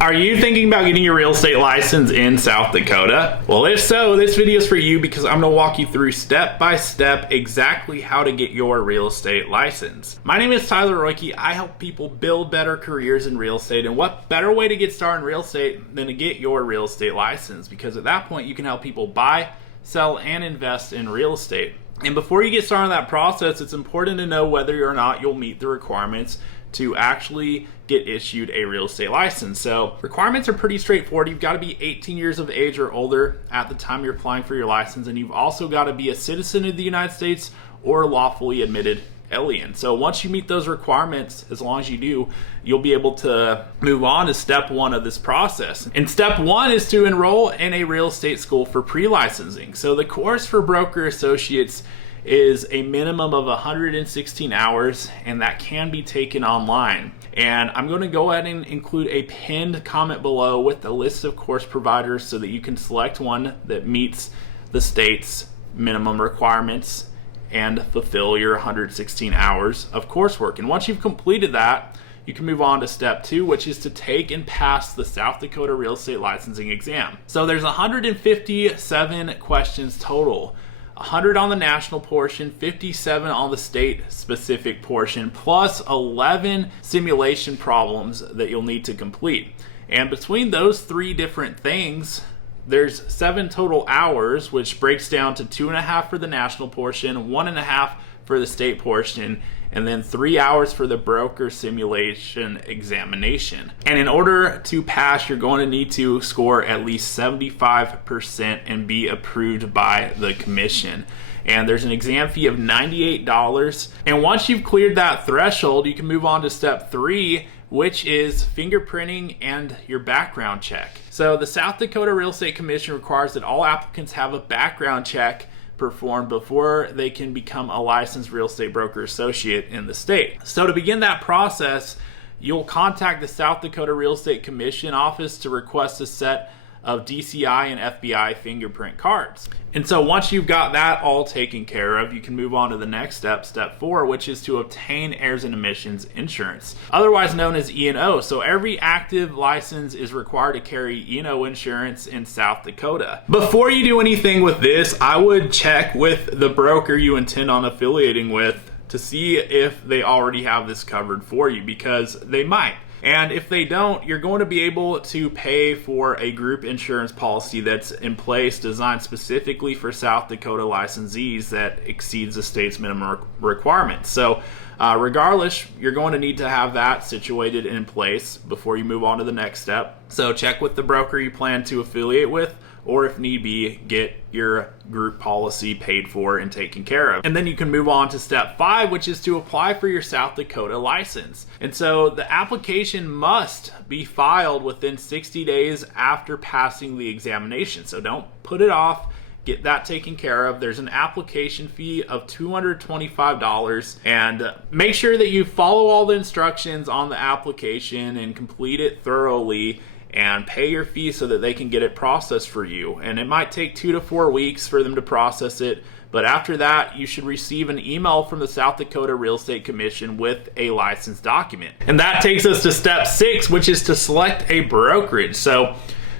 Are you thinking about getting your real estate license in South Dakota? Well, if so, this video is for you because I'm going to walk you through step by step exactly how to get your real estate license. My name is Tyler Roicki. I help people build better careers in real estate, and what better way to get started in real estate than to get your real estate license, because at that point you can help people buy, sell, and invest in real estate. And before you get started on that process, it's important to know whether or not you'll meet the requirements to actually get issued a real estate license. So requirements are pretty straightforward. You've got to be 18 years of age or older at the time you're applying for your license, and you've also got to be a citizen of the United States or lawfully admitted alien. So once you meet those requirements, as long as you do, you'll be able to move on to step one of this process. And step one is to enroll in a real estate school for pre-licensing. So the course for broker associates is a minimum of 116 hours, and that can be taken online. And I'm going to go ahead and include a pinned comment below with a list of course providers so that you can select one that meets the state's minimum requirements and fulfill your 116 hours of coursework. And once you've completed that, you can move on to step two, which is to take and pass the South Dakota real estate licensing exam. So there's 157 questions total. 100 on the national portion, 57 on the state specific portion, plus 11 simulation problems that you'll need to complete. And between those three different things, there's 7 total hours, which breaks down to 2.5 for the national portion, 1.5 for the state portion, and then 3 hours for the broker simulation examination. And in order to pass, you're going to need to score at least 75% and be approved by the commission. And there's an exam fee of $98. And once you've cleared that threshold, you can move on to step 3, which is fingerprinting and your background check. So the South Dakota Real Estate Commission requires that all applicants have a background check performed before they can become a licensed real estate broker associate in the state. So to begin that process, you'll contact the South Dakota Real Estate Commission office to request a set of DCI and FBI fingerprint cards. And so once you've got that all taken care of, you can move on to the next step, step 4, which is to obtain errors and omissions insurance, otherwise known as E&O. So every active license is required to carry E&O insurance in South Dakota. Before you do anything with this, I would check with the broker you intend on affiliating with to see if they already have this covered for you, because they might. And if they don't, you're going to be able to pay for a group insurance policy that's in place designed specifically for South Dakota licensees that exceeds the state's minimum requirements. So regardless, you're going to need to have that situated in place before you move on to the next step. So check with the broker you plan to affiliate with, or if need be, get your group policy paid for and taken care of. And then you can move on to step 5, which is to apply for your South Dakota license. And so the application must be filed within 60 days after passing the examination. So don't put it off. Get that taken care of. There's an application fee of $225, and make sure that you follow all the instructions on the application and complete it thoroughly and pay your fee so that they can get it processed for you. And it might take 2 to 4 weeks for them to process it, but after that, you should receive an email from the South Dakota Real Estate Commission with a license document. And that takes us to step 6, which is to select a brokerage. So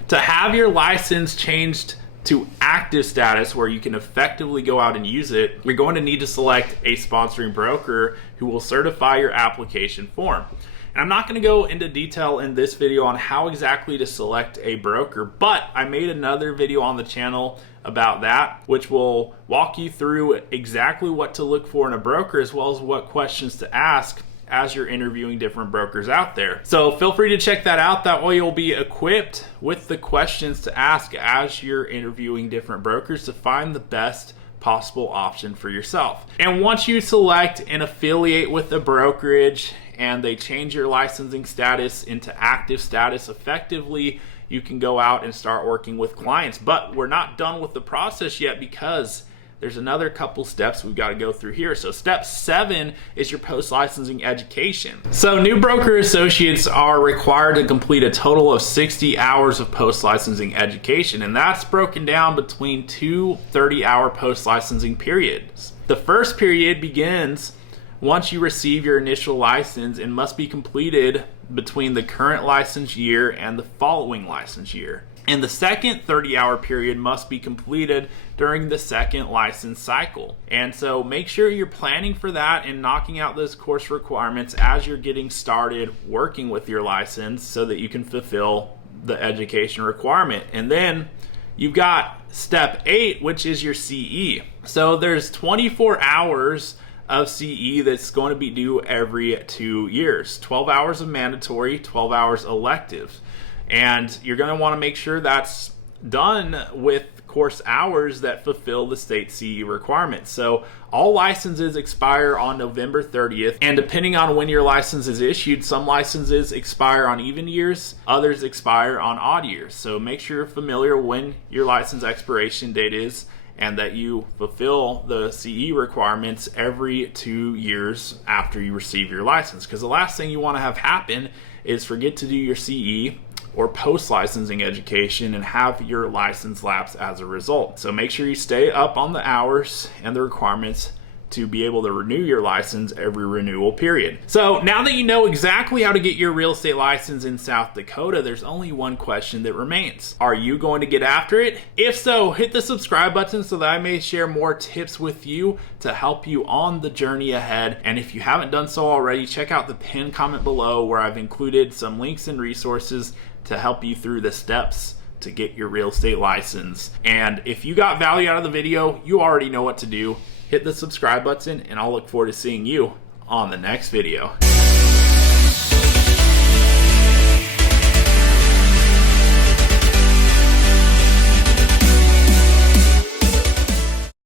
to have your license changed to active status where you can effectively go out and use it, you're going to need to select a sponsoring broker who will certify your application form. And I'm not going to go into detail in this video on how exactly to select a broker, but I made another video on the channel about that, which will walk you through exactly what to look for in a broker, as well as what questions to ask as you're interviewing different brokers out there. So feel free to check that out. That way you'll be equipped with the questions to ask as you're interviewing different brokers to find the best possible option for yourself. And once you select and affiliate with a brokerage and they change your licensing status into active status, effectively you can go out and start working with clients. But we're not done with the process yet, because there's another couple steps we've got to go through here. So step 7 is your post-licensing education. So new broker associates are required to complete a total of 60 hours of post-licensing education, and that's broken down between 2 30-hour post-licensing periods. The first period begins once you receive your initial license and must be completed between the current license year and the following license year. And the second 30-hour period must be completed during the second license cycle. And so make sure you're planning for that and knocking out those course requirements as you're getting started working with your license so that you can fulfill the education requirement. And then you've got step 8, which is your CE. So there's 24 hours of CE that's going to be due every 2 years. 12 hours of mandatory, 12 hours elective. And you're going to want to make sure that's done with course hours that fulfill the state CE requirements. So all licenses expire on November 30th, and depending on when your license is issued, some licenses expire on even years, others expire on odd years. So make sure you're familiar when your license expiration date is and that you fulfill the CE requirements every 2 years after you receive your license. Because the last thing you want to have happen is forget to do your CE or post-licensing education and have your license lapse as a result. So make sure you stay up on the hours and the requirements to be able to renew your license every renewal period. So now that you know exactly how to get your real estate license in South Dakota, there's only one question that remains. Are you going to get after it? If so, hit the subscribe button so that I may share more tips with you to help you on the journey ahead. And if you haven't done so already, check out the pinned comment below where I've included some links and resources to help you through the steps to get your real estate license. And if you got value out of the video, you already know what to do. Hit the subscribe button, and I'll look forward to seeing you on the next video.